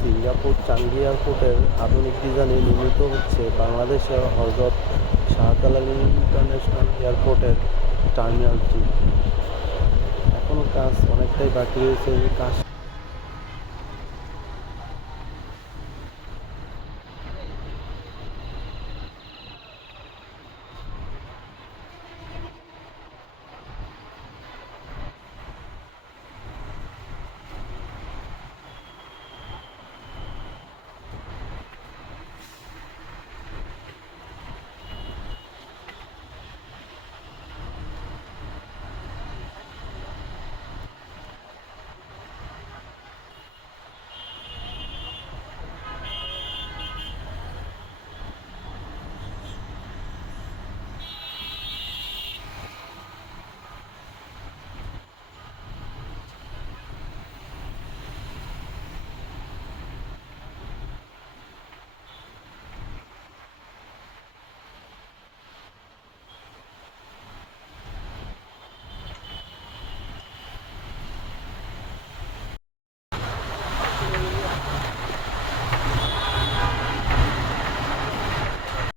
Singapore চাঙ্গি এয়ারপোর্টের আধুনিক ডিজাইনে নির্মিত হচ্ছে বাংলাদেশের হজরত শাহজালাল ইন্টারন্যাশনাল এয়ারপোর্টের টার্মিনালটি। এখনও কাজ অনেকটাই বাকি রয়েছে কাজ